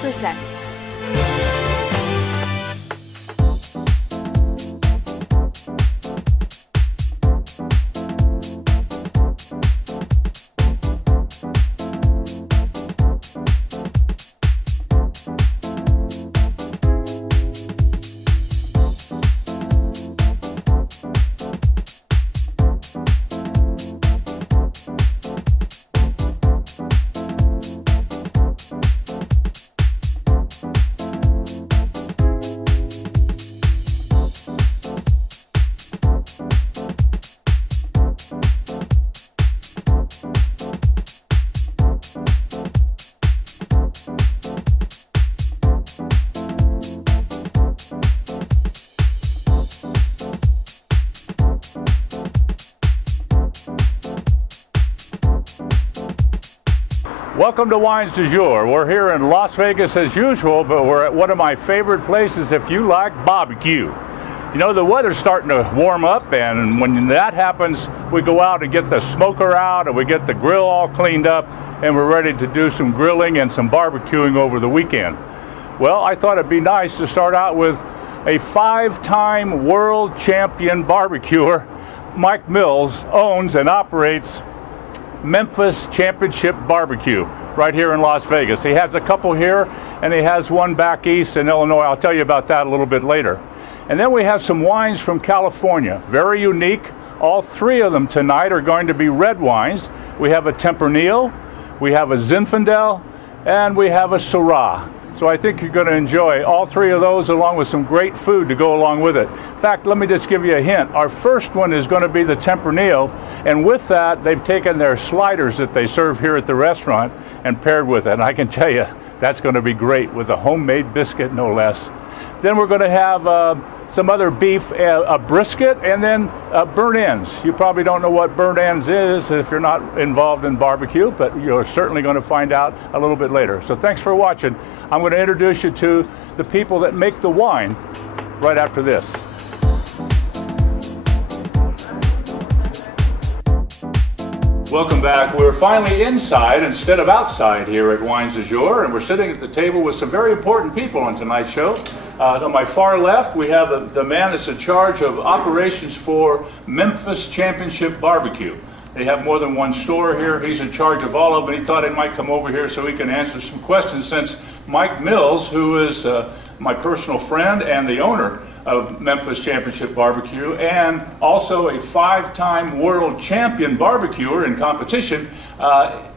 presents. Welcome to Wines du Jour. We're here in Las Vegas as usual, but we're at one of my favorite places if you like barbecue. You know, the weather's starting to warm up, and when that happens, we go out and get the smoker out, and we get the grill all cleaned up, and we're ready to do some grilling and some barbecuing over the weekend. Well, I thought it'd be nice to start out with a 5-time world champion barbecuer. Mike Mills owns and operates Memphis Championship Barbecue right here in Las Vegas. He has a couple here, and he has one back east in Illinois. I'll tell you about that a little bit later. And then we have some wines from California, very unique. All three of them tonight are going to be red wines. We have a Tempranillo, we have a Zinfandel, and we have a Syrah. So I think you're going to enjoy all three of those along with some great food to go along with it. In fact, let me just give you a hint. Our first one is going to be the Tempranillo, and with that, they've taken their sliders that they serve here at the restaurant and paired with it. And I can tell you, that's going to be great with a homemade biscuit, no less. Then we're going to have some other beef, a brisket, and then burnt ends. You probably don't know what burnt ends is if you're not involved in barbecue, but you're certainly going to find out a little bit later. So thanks for watching. I'm going to introduce you to the people that make the wine right after this. Welcome back. We're finally inside instead of outside here at Wines du Jour, and we're sitting at the table with some very important people on tonight's show. On my far left, we have the man that's in charge of operations for Memphis Championship Barbecue. They have more than one store here. He's in charge of all of them. He thought he might come over here so he can answer some questions, since Mike Mills, who is my personal friend and the owner of Memphis Championship Barbecue, and also a 5-time world champion barbecuer in competition,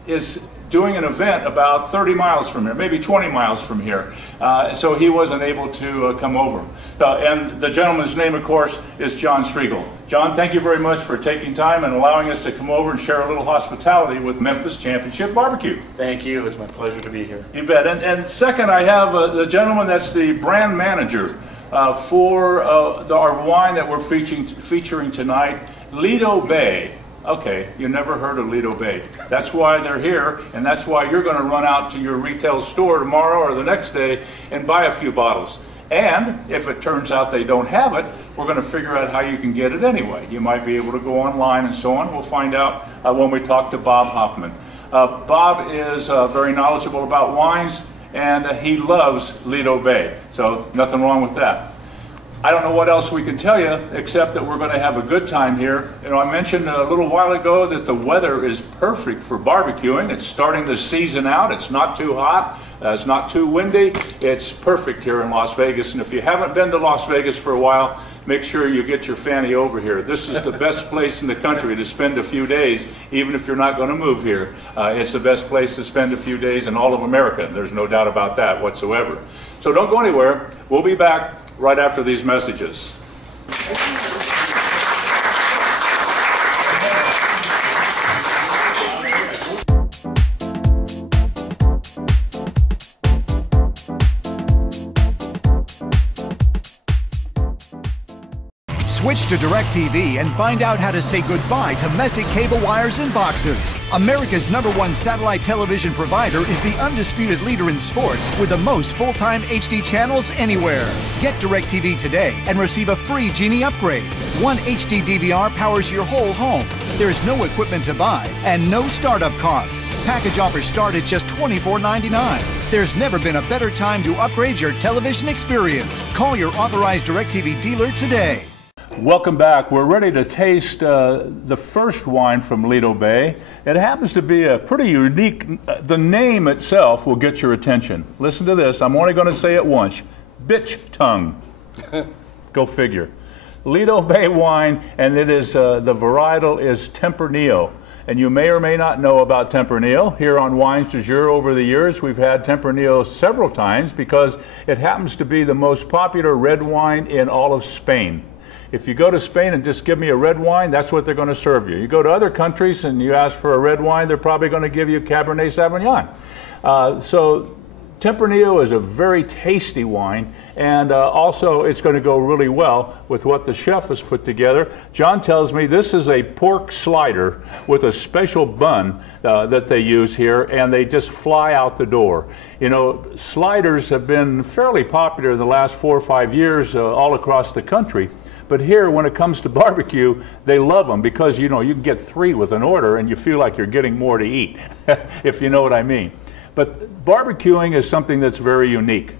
is doing an event about 30 miles from here, maybe 20 miles from here. So he wasn't able to come over. And the gentleman's name, of course, is John Striegel. John, thank you very much for taking time and allowing us to come over and share a little hospitality with Memphis Championship Barbecue. Thank you. It's my pleasure to be here. You bet. And second, I have the gentleman that's the brand manager for our wine that we're featuring tonight, Lido Bay. Okay, you never heard of Lido Bay. That's why they're here, and that's why you're going to run out to your retail store tomorrow or the next day and buy a few bottles. And if it turns out they don't have it, we're going to figure out how you can get it anyway. You might be able to go online and so on. We'll find out when we talk to Bob Hoffman. Bob is very knowledgeable about wines, and he loves Lido Bay. So nothing wrong with that. I don't know what else we can tell you except that we're going to have a good time here. You know, I mentioned a little while ago that the weather is perfect for barbecuing. It's starting the season out. It's not too hot. It's not too windy. It's perfect here in Las Vegas. And if you haven't been to Las Vegas for a while, make sure you get your fanny over here. This is the best place in the country to spend a few days, even if you're not going to move here. It's the best place to spend a few days in all of America. There's no doubt about that whatsoever. So don't go anywhere. We'll be back right after these messages. Switch to DirecTV and find out how to say goodbye to messy cable wires and boxes. America's #1 satellite television provider is the undisputed leader in sports with the most full-time HD channels anywhere. Get DirecTV today and receive a free Genie upgrade. One HD DVR powers your whole home. There's no equipment to buy and no startup costs. Package offers start at just $24.99. There's never been a better time to upgrade your television experience. Call your authorized DirecTV dealer today. Welcome back. We're ready to taste the first wine from Lido Bay. It happens to be a pretty unique, the name itself will get your attention. Listen to this, I'm only going to say it once. Bitch tongue. Go figure. Lido Bay wine, and it is, the varietal is Tempranillo. And you may or may not know about Tempranillo. Here on Wines du Jour over the years, we've had Tempranillo several times because it happens to be the most popular red wine in all of Spain. If you go to Spain and just give me a red wine, that's what they're going to serve you. You go to other countries and you ask for a red wine, they're probably going to give you Cabernet Sauvignon. So Tempranillo is a very tasty wine, and also it's going to go really well with what the chef has put together. John tells me this is a pork slider with a special bun that they use here, and they just fly out the door. You know, sliders have been fairly popular in the last 4 or 5 years all across the country. But here, when it comes to barbecue, they love them because, you know, you can get 3 with an order and you feel like you're getting more to eat, if you know what I mean. But barbecuing is something that's very unique.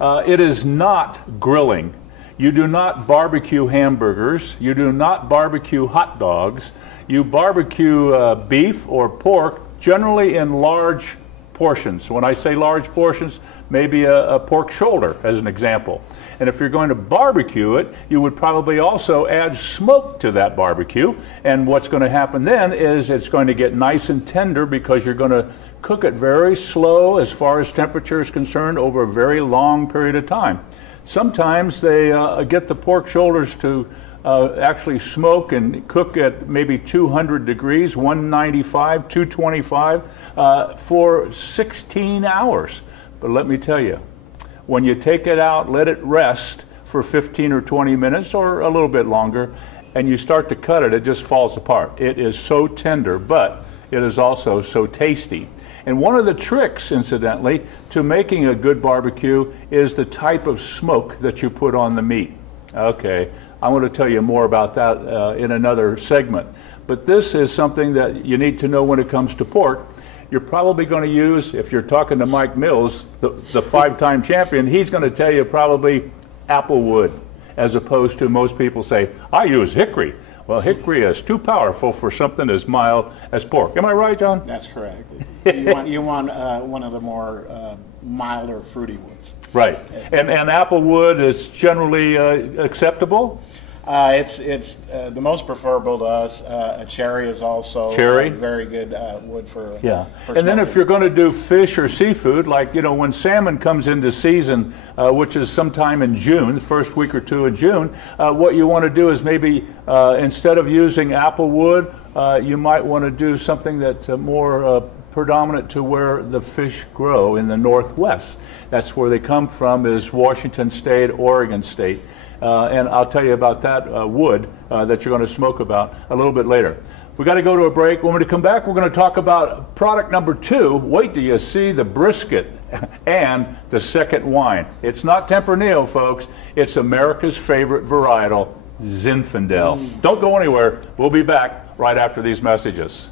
It is not grilling. You do not barbecue hamburgers. You do not barbecue hot dogs. You barbecue beef or pork, generally in large portions. When I say large portions, maybe a pork shoulder as an example. And if you're going to barbecue it, you would probably also add smoke to that barbecue. And what's going to happen then is it's going to get nice and tender because you're going to cook it very slow as far as temperature is concerned over a very long period of time. Sometimes they get the pork shoulders to actually smoke and cook at maybe 200 degrees, 195, 225 for 16 hours. But let me tell you, when you take it out, let it rest for 15 or 20 minutes or a little bit longer, and you start to cut it, it just falls apart. It is so tender, but it is also so tasty. And one of the tricks, incidentally, to making a good barbecue is the type of smoke that you put on the meat. Okay, I want to tell you more about that in another segment. But this is something that you need to know when it comes to pork. You're probably going to use, if you're talking to Mike Mills, the 5-time champion, he's going to tell you probably apple wood, as opposed to most people say, I use hickory. Well, hickory is too powerful for something as mild as pork. Am I right, John? That's correct. You want one of the more milder, fruity woods. Right. And apple wood is generally acceptable? It's the most preferable to us. A cherry is also very good wood for and then if you're going to do fish or seafood, like, you know, when salmon comes into season, which is sometime in June, the first week or 2 of June, what you want to do is maybe instead of using apple wood, you might want to do something that's more predominant to where the fish grow in the Northwest. That's where they come from, is Washington State, Oregon State. And I'll tell you about that wood that you're going to smoke about a little bit later. We got to go to a break. When we come back, we're going to talk about product number 2. Wait till you see the brisket and the second wine. It's not Tempranillo, folks. It's America's favorite varietal, Zinfandel. Don't go anywhere. We'll be back right after these messages.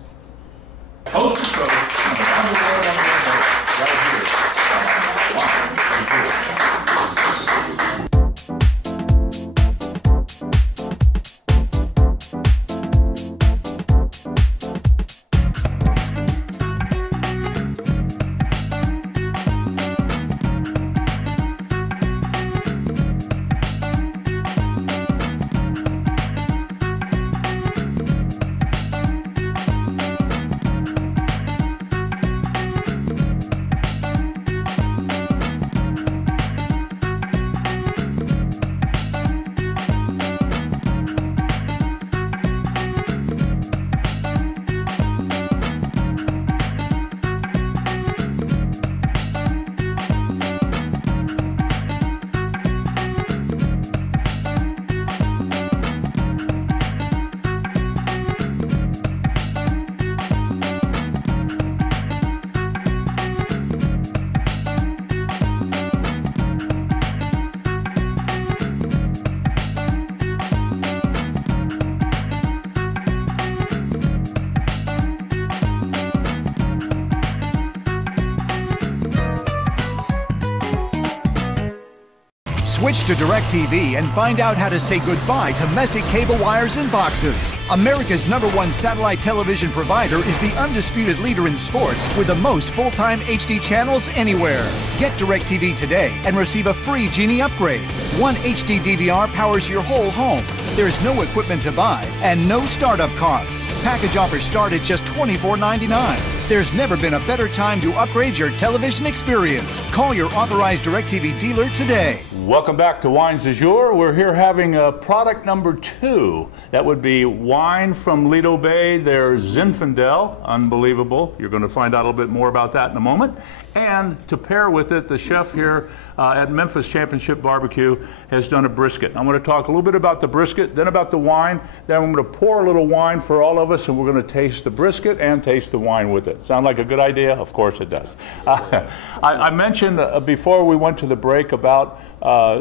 Switch to DirecTV and find out how to say goodbye to messy cable wires and boxes. America's #1 satellite television provider is the undisputed leader in sports with the most full-time HD channels anywhere. Get DirecTV today and receive a free Genie upgrade. One HD DVR powers your whole home. There's no equipment to buy and no startup costs. Package offers start at just $24.99. There's never been a better time to upgrade your television experience. Call your authorized DirecTV dealer today. Welcome back to Wines du Jour. We're here having product number 2. That would be wine from Lido Bay. Their Zinfandel, unbelievable. You're going to find out a little bit more about that in a moment. And to pair with it, the chef here at Memphis Championship Barbecue has done a brisket. I'm going to talk a little bit about the brisket, then about the wine, then I'm going to pour a little wine for all of us, and we're going to taste the brisket and taste the wine with it. Sound like a good idea? Of course it does. I mentioned before we went to the break about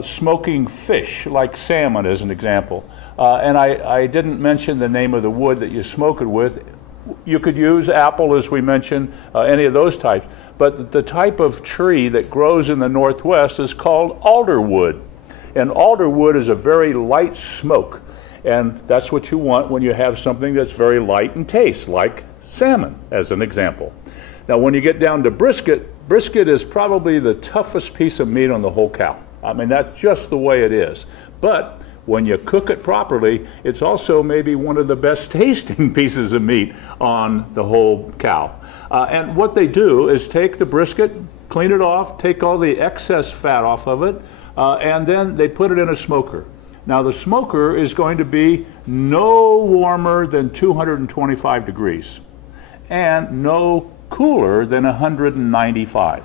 smoking fish, like salmon as an example. And I didn't mention the name of the wood that you smoke it with. You could use apple, as we mentioned, any of those types. But the type of tree that grows in the Northwest is called alderwood. And alderwood is a very light smoke. And that's what you want when you have something that's very light in taste, like salmon, as an example. Now, when you get down to brisket, brisket is probably the toughest piece of meat on the whole cow. I mean, that's just the way it is. But when you cook it properly, it's also maybe one of the best tasting pieces of meat on the whole cow. And what they do is take the brisket, clean it off, take all the excess fat off of it, and then they put it in a smoker. Now the smoker is going to be no warmer than 225 degrees and no cooler than 195.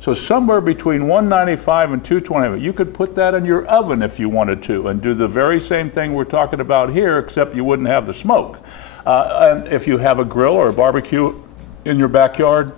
So somewhere between 195 and 220. You could put that in your oven if you wanted to and do the very same thing we're talking about here, except you wouldn't have the smoke. And if you have a grill or a barbecue in your backyard,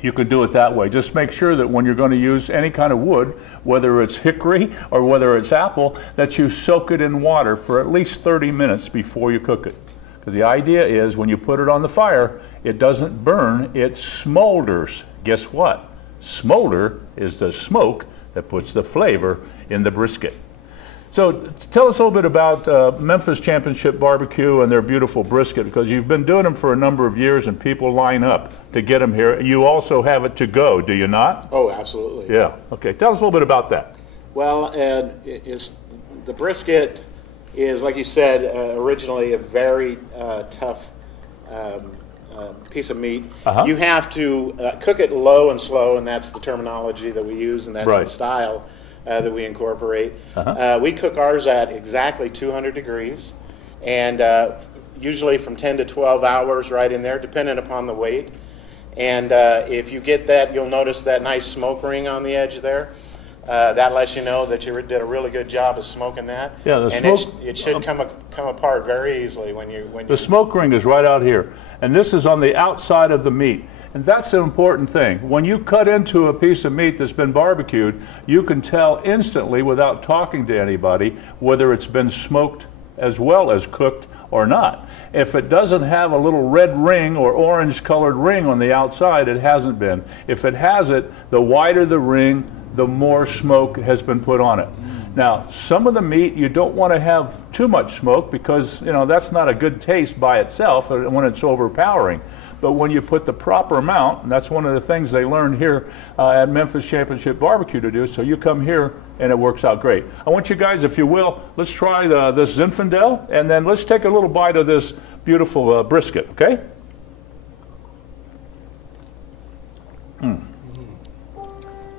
you could do it that way. Just make sure that when you're going to use any kind of wood, whether it's hickory or whether it's apple, that you soak it in water for at least 30 minutes before you cook it. Because the idea is when you put it on the fire, it doesn't burn, it smolders. Guess what? Smolder is the smoke that puts the flavor in the brisket. So tell us a little bit about Memphis Championship Barbecue and their beautiful brisket, because you've been doing them for a number of years and people line up to get them here. You also have it to go, do you not? Oh, absolutely. Yeah. Okay. Tell us a little bit about that. Well, the brisket is, like you said, originally a very tough piece of meat. You have to cook it low and slow, and that's the terminology that we use, and that's the style that we incorporate. We cook ours at exactly 200 degrees, and usually from 10 to 12 hours right in there, depending upon the weight. And if you get that, you'll notice that nice smoke ring on the edge there. That lets you know that you did a really good job of smoking that. Yeah, the and smoke, it should come apart very easily when you. The smoke ring is right out here, and this is on the outside of the meat. And that's an important thing. When you cut into a piece of meat that's been barbecued, you can tell instantly without talking to anybody whether it's been smoked as well as cooked or not. If it doesn't have a little red ring or orange colored ring on the outside, it hasn't been. If it has it, the wider the ring, the more smoke has been put on it. Now, some of the meat you don't want to have too much smoke because, you know, that's not a good taste by itself when it's overpowering. But when you put the proper amount, and that's one of the things they learned here at Memphis Championship Barbecue to do, so you come here and it works out great. I want you guys, if you will, let's try this Zinfandel, and then let's take a little bite of this beautiful brisket, okay?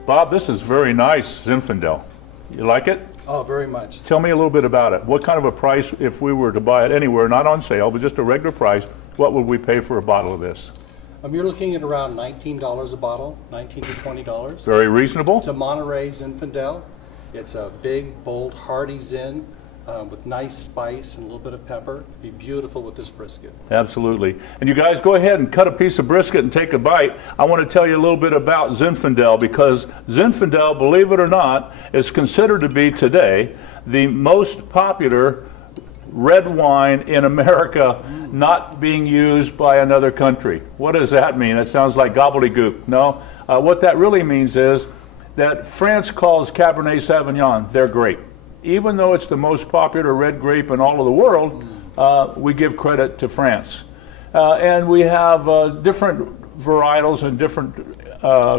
Bob, this is very nice Zinfandel. You like it? Oh, very much. Tell me a little bit about it. What kind of a price, if we were to buy it anywhere, not on sale, but just a regular price, what would we pay for a bottle of this? You're looking at around $19 a bottle, $19 to $20. Very reasonable. It's a Monterey Zinfandel. It's a big, bold, hearty Zin with nice spice and a little bit of pepper. It'd be beautiful with this brisket. Absolutely. And you guys go ahead and cut a piece of brisket and take a bite. I want to tell you a little bit about Zinfandel, because Zinfandel, believe it or not, is considered to be today the most popular red wine in America not being used by another country. What does that mean? It sounds like gobbledygook. No, what that really means is that France calls Cabernet Sauvignon their grape. Even though it's the most popular red grape in all of the world, we give credit to France. And we have different varietals in different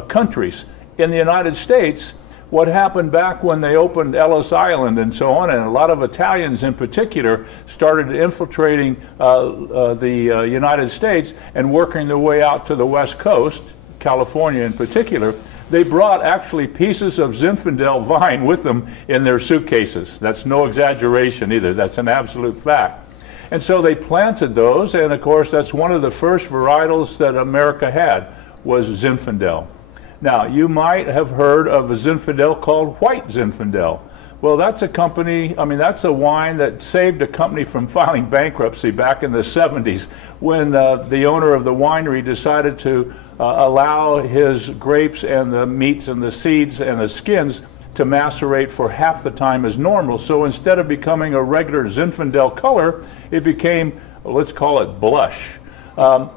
countries. In the United States, what happened back when they opened Ellis Island and so on, and a lot of Italians in particular started infiltrating the United States and working their way out to the West Coast, California in particular, they brought actually pieces of Zinfandel vine with them in their suitcases. That's no exaggeration either. That's an absolute fact. And so they planted those, and of course that's one of the first varietals that America had was Zinfandel. Now, you might have heard of a Zinfandel called White Zinfandel. Well, that's a company, I mean, that's a wine that saved a company from filing bankruptcy back in the 70s when the owner of the winery decided to allow his grapes and the meats and the seeds and the skins to macerate for half the time as normal. So instead of becoming a regular Zinfandel color, it became, well, let's call it blush. You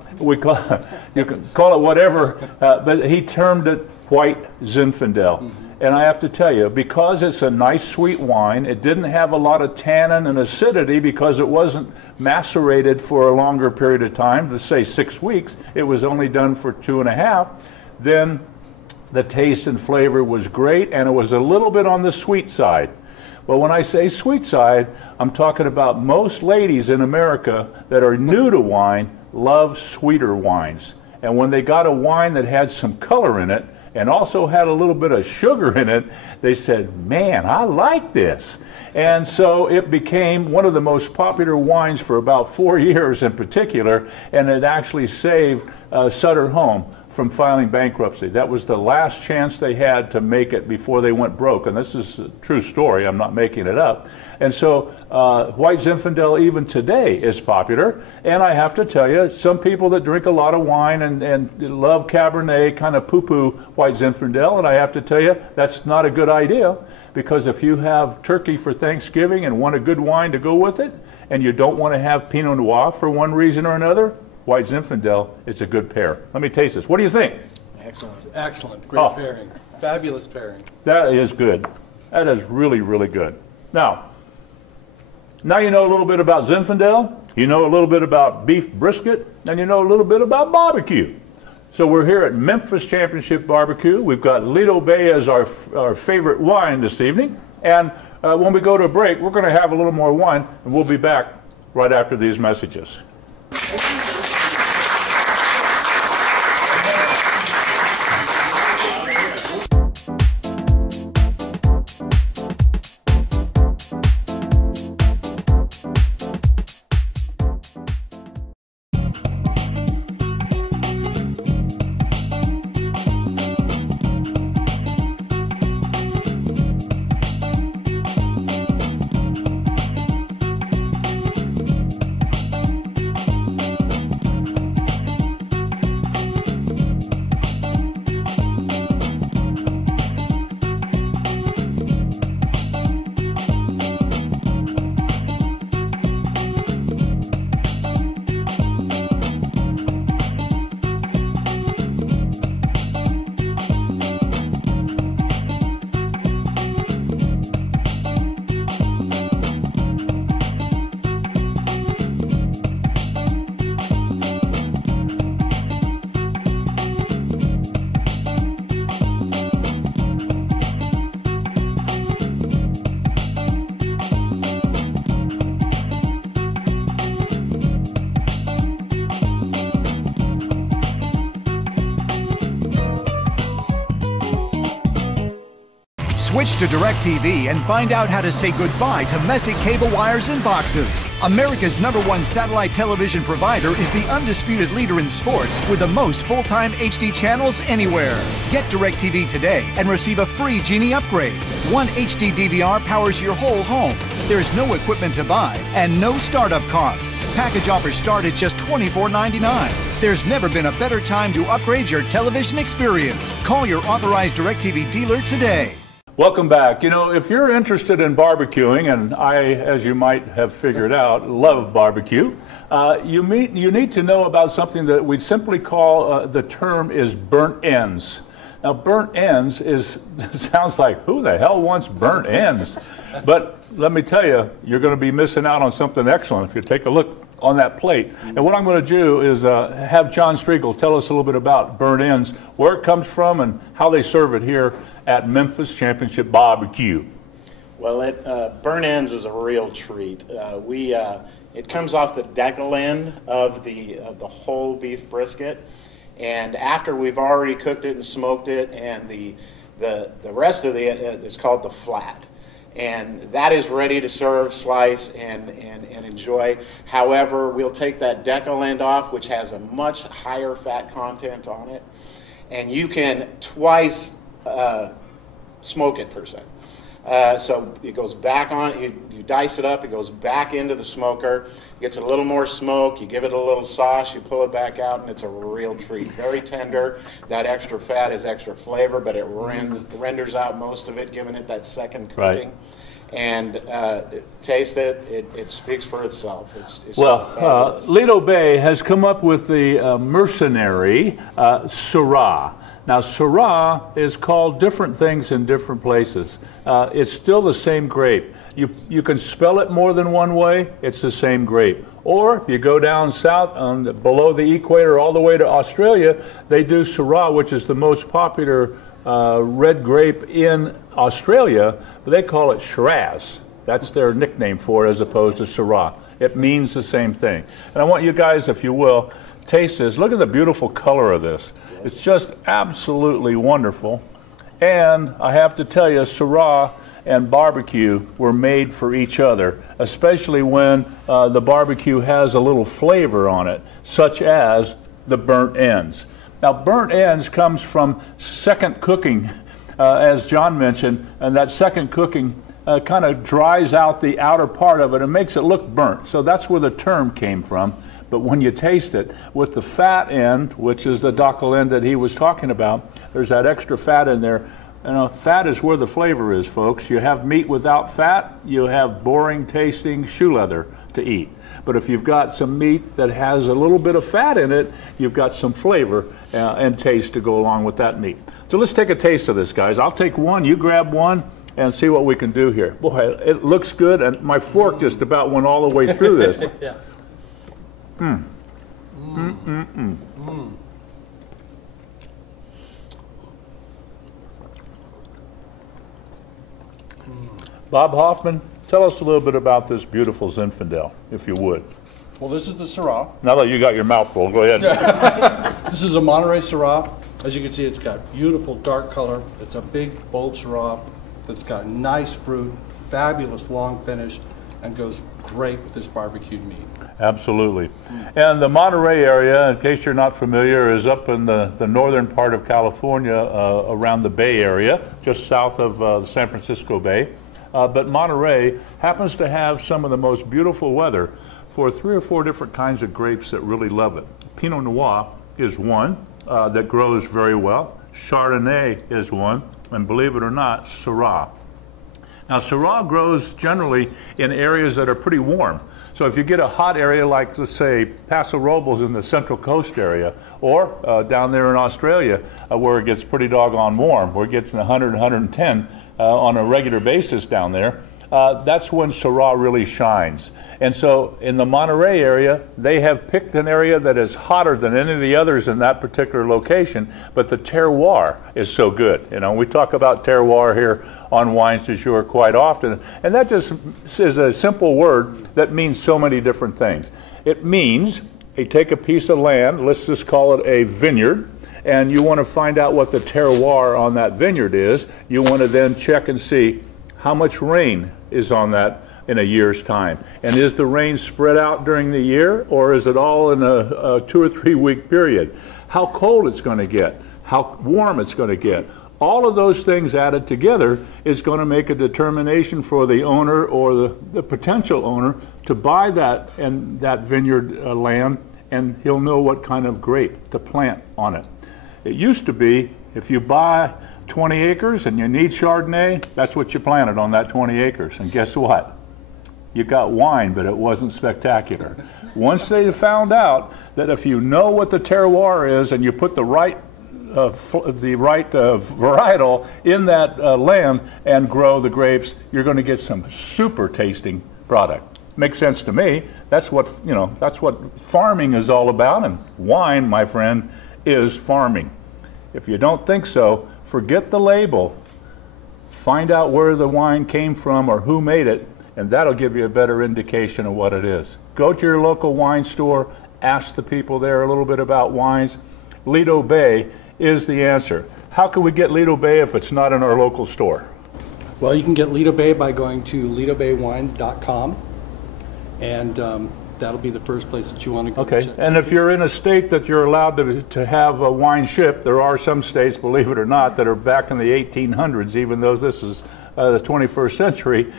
can call it whatever, but he termed it White Zinfandel. And I have to tell you, because it's a nice sweet wine, it didn't have a lot of tannin and acidity because it wasn't macerated for a longer period of time, let's say 6 weeks, it was only done for 2.5, then the taste and flavor was great, and it was a little bit on the sweet side. Well, when I say sweet side, I'm talking about most ladies in America that are new to wine love sweeter wines. And when they got a wine that had some color in it and also had a little bit of sugar in it, they said, man, I like this. And so it became one of the most popular wines for about 4 years in particular, and it actually saved Sutter Home from filing bankruptcy. That was the last chance they had to make it before they went broke. And this is a true story, I'm not making it up. And so White Zinfandel even today is popular. And I have to tell you, some people that drink a lot of wine and love Cabernet kind of poo-poo White Zinfandel. And I have to tell you, that's not a good idea, because if you have turkey for Thanksgiving and want a good wine to go with it, and you don't want to have Pinot Noir for one reason or another, White Zinfandel is a good pair. Let me taste this. What do you think? Excellent. Excellent. Great pairing. Fabulous pairing. That is good. That is really, really good. Now you know a little bit about Zinfandel, you know a little bit about beef brisket, and you know a little bit about barbecue. So we're here at Memphis Championship Barbecue. We've got Lido Bay as our favorite wine this evening. And when we go to a break, we're going to have a little more wine, and we'll be back right after these messages. Switch to DirecTV and find out how to say goodbye to messy cable wires and boxes. America's #1 satellite television provider is the undisputed leader in sports with the most full-time HD channels anywhere. Get DirecTV today and receive a free Genie upgrade. One HD DVR powers your whole home. There's no equipment to buy and no startup costs. Package offers start at just $24.99. There's never been a better time to upgrade your television experience. Call your authorized DirecTV dealer today. Welcome back. You know, if you're interested in barbecuing, and I, as you might have figured out, love barbecue, you need to know about something that we simply call, the term is burnt ends. Now, burnt ends sounds like, who the hell wants burnt ends? But let me tell you, you're going to be missing out on something excellent if you take a look on that plate. And what I'm going to do is have John Striegel tell us a little bit about burnt ends, where it comes from, and how they serve it here at Memphis Championship Barbecue. Well, burnt ends is a real treat. It comes off the deckle end of the whole beef brisket, and after we've already cooked it and smoked it, and the rest of it is called the flat, and that is ready to serve, slice, and enjoy. However, we'll take that deckle end off, which has a much higher fat content on it, and you can twice smoke it per se. So it goes back on, you dice it up, it goes back into the smoker, gets a little more smoke, you give it a little sauce, you pull it back out, and it's a real treat. Very tender. That extra fat is extra flavor, but it renders out most of it, giving it that second cooking. Right. And taste it, it speaks for itself. It's well, Lido Bay has come up with the mercenary Syrah. Now, Syrah is called different things in different places. It's still the same grape. You can spell it more than one way, it's the same grape. Or if you go down south below the equator all the way to Australia, they do Syrah, which is the most popular red grape in Australia, but they call it Shiraz. That's their nickname for it as opposed to Syrah. It means the same thing. And I want you guys, if you will, taste this. Look at the beautiful color of this. It's just absolutely wonderful. And I have to tell you, Syrah and barbecue were made for each other, especially when the barbecue has a little flavor on it, such as the burnt ends. Now, burnt ends comes from second cooking, as John mentioned, and that second cooking kind of dries out the outer part of it and makes it look burnt. So that's where the term came from. But when you taste it, with the fat end, which is the deckle end that he was talking about, there's that extra fat in there. You know, fat is where the flavor is, folks. You have meat without fat, you have boring tasting shoe leather to eat. But if you've got some meat that has a little bit of fat in it, you've got some flavor and taste to go along with that meat. So let's take a taste of this, guys. I'll take one, you grab one, and see what we can do here. Boy, it looks good, and my fork just about went all the way through this. Yeah. Bob Hoffman, tell us a little bit about this beautiful Zinfandel, if you would. Well, this is the Syrah. Now that you got your mouth full, go ahead. This is a Monterey Syrah. As you can see, it's got beautiful dark color. It's a big, bold Syrah that's got nice fruit, fabulous long finish, and goes great with this barbecued meat. Absolutely. And the Monterey area, in case you're not familiar, is up in the northern part of California, around the Bay Area, just south of the San Francisco Bay. But Monterey happens to have some of the most beautiful weather for 3 or 4 different kinds of grapes that really love it. Pinot Noir is one that grows very well. Chardonnay is one, and believe it or not, Syrah. Now, Syrah grows generally in areas that are pretty warm. So if you get a hot area like, let's say, Paso Robles in the Central Coast area, or down there in Australia where it gets pretty doggone warm, where it gets in 100, 110 on a regular basis down there, that's when Syrah really shines. And so in the Monterey area, they have picked an area that is hotter than any of the others in that particular location, but the terroir is so good. You know, we talk about terroir here on Wines du Jour quite often, and that just is a simple word that means so many different things. It means you take a piece of land, let's just call it a vineyard, and you want to find out what the terroir on that vineyard is. You want to then check and see how much rain is on that in a year's time. And is the rain spread out during the year, or is it all in a 2 or 3 week period? How cold it's going to get, how warm it's going to get. All of those things added together is going to make a determination for the owner or the potential owner to buy that vineyard land, and he'll know what kind of grape to plant on it. It used to be, if you buy 20 acres and you need Chardonnay, that's what you planted on that 20 acres. And guess what? You got wine, but it wasn't spectacular. Once they found out that if you know what the terroir is and you put the right the right varietal in that land and grow the grapes, you're going to get some super tasting product. Makes sense to me. That's what, you know, that's what farming is all about, and wine, my friend, is farming. If you don't think so, forget the label. Find out where the wine came from or who made it, and that'll give you a better indication of what it is. Go to your local wine store, ask the people there a little bit about wines. Lido Bay is the answer. How can we get Lido Bay if it's not in our local store? Well, you can get Lido Bay by going to lidobaywines.com, and that'll be the first place that you want to go. Okay, and if you're in a state that you're allowed to have a wine shipped, there are some states, believe it or not, that are back in the 1800s, even though this is the 21st century,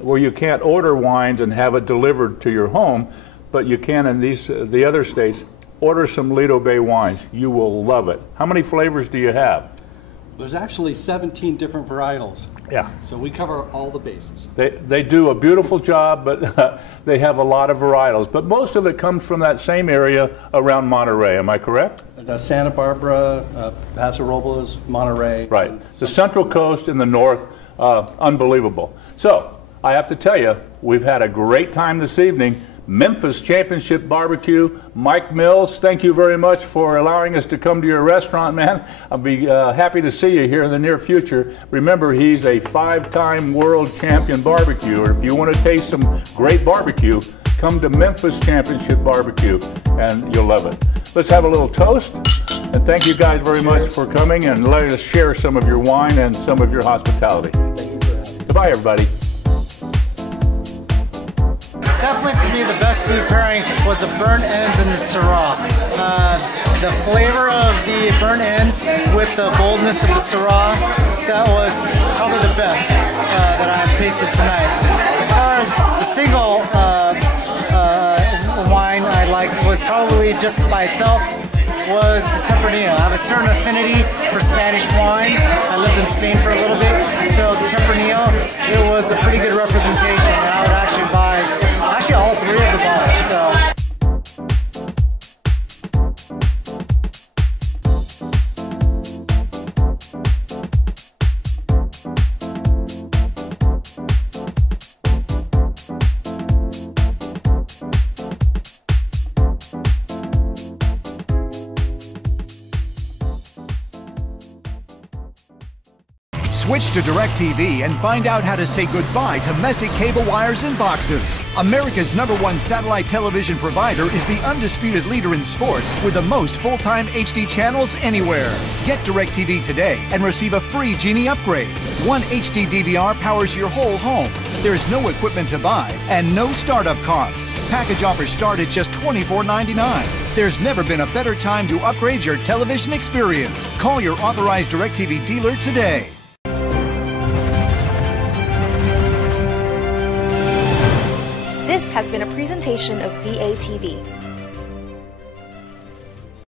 where you can't order wines and have it delivered to your home, but you can in the other states. Order some Lido Bay wines. You will love it. How many flavors do you have? There's actually 17 different varietals. Yeah. So we cover all the bases. They do a beautiful job, but they have a lot of varietals. But most of it comes from that same area around Monterey. Am I correct? Santa Barbara, Paso Robles, Monterey. Right. The Central Coast in the north, unbelievable. So I have to tell you, we've had a great time this evening. Memphis Championship Barbecue. Mike Mills, thank you very much for allowing us to come to your restaurant, man. I'll be happy to see you here in the near future. Remember, he's a 5-time world champion barbecuer. If you want to taste some great barbecue, come to Memphis Championship Barbecue, and you'll love it. Let's have a little toast. And thank you guys very much for coming and letting us share some of your wine and some of your hospitality. Thank you for having me. Goodbye, everybody. Definitely for me, the best food pairing was the burnt ends and the Syrah. The flavor of the burnt ends with the boldness of the Syrah, that was probably the best that I've tasted tonight. As far as the single wine I liked was probably just by itself was the Tempranillo. I have a certain affinity for Spanish wines. I lived in Spain for a little bit, so the Tempranillo, it was a pretty good representation, and I would actually buy all 3 of the bottles. So. Switch to DirecTV and find out how to say goodbye to messy cable wires and boxes. America's #1 satellite television provider is the undisputed leader in sports with the most full-time HD channels anywhere. Get DirecTV today and receive a free Genie upgrade. One HD DVR powers your whole home. There's no equipment to buy and no startup costs. Package offers start at just $24.99. There's never been a better time to upgrade your television experience. Call your authorized DirecTV dealer today. This has been a presentation of VATV.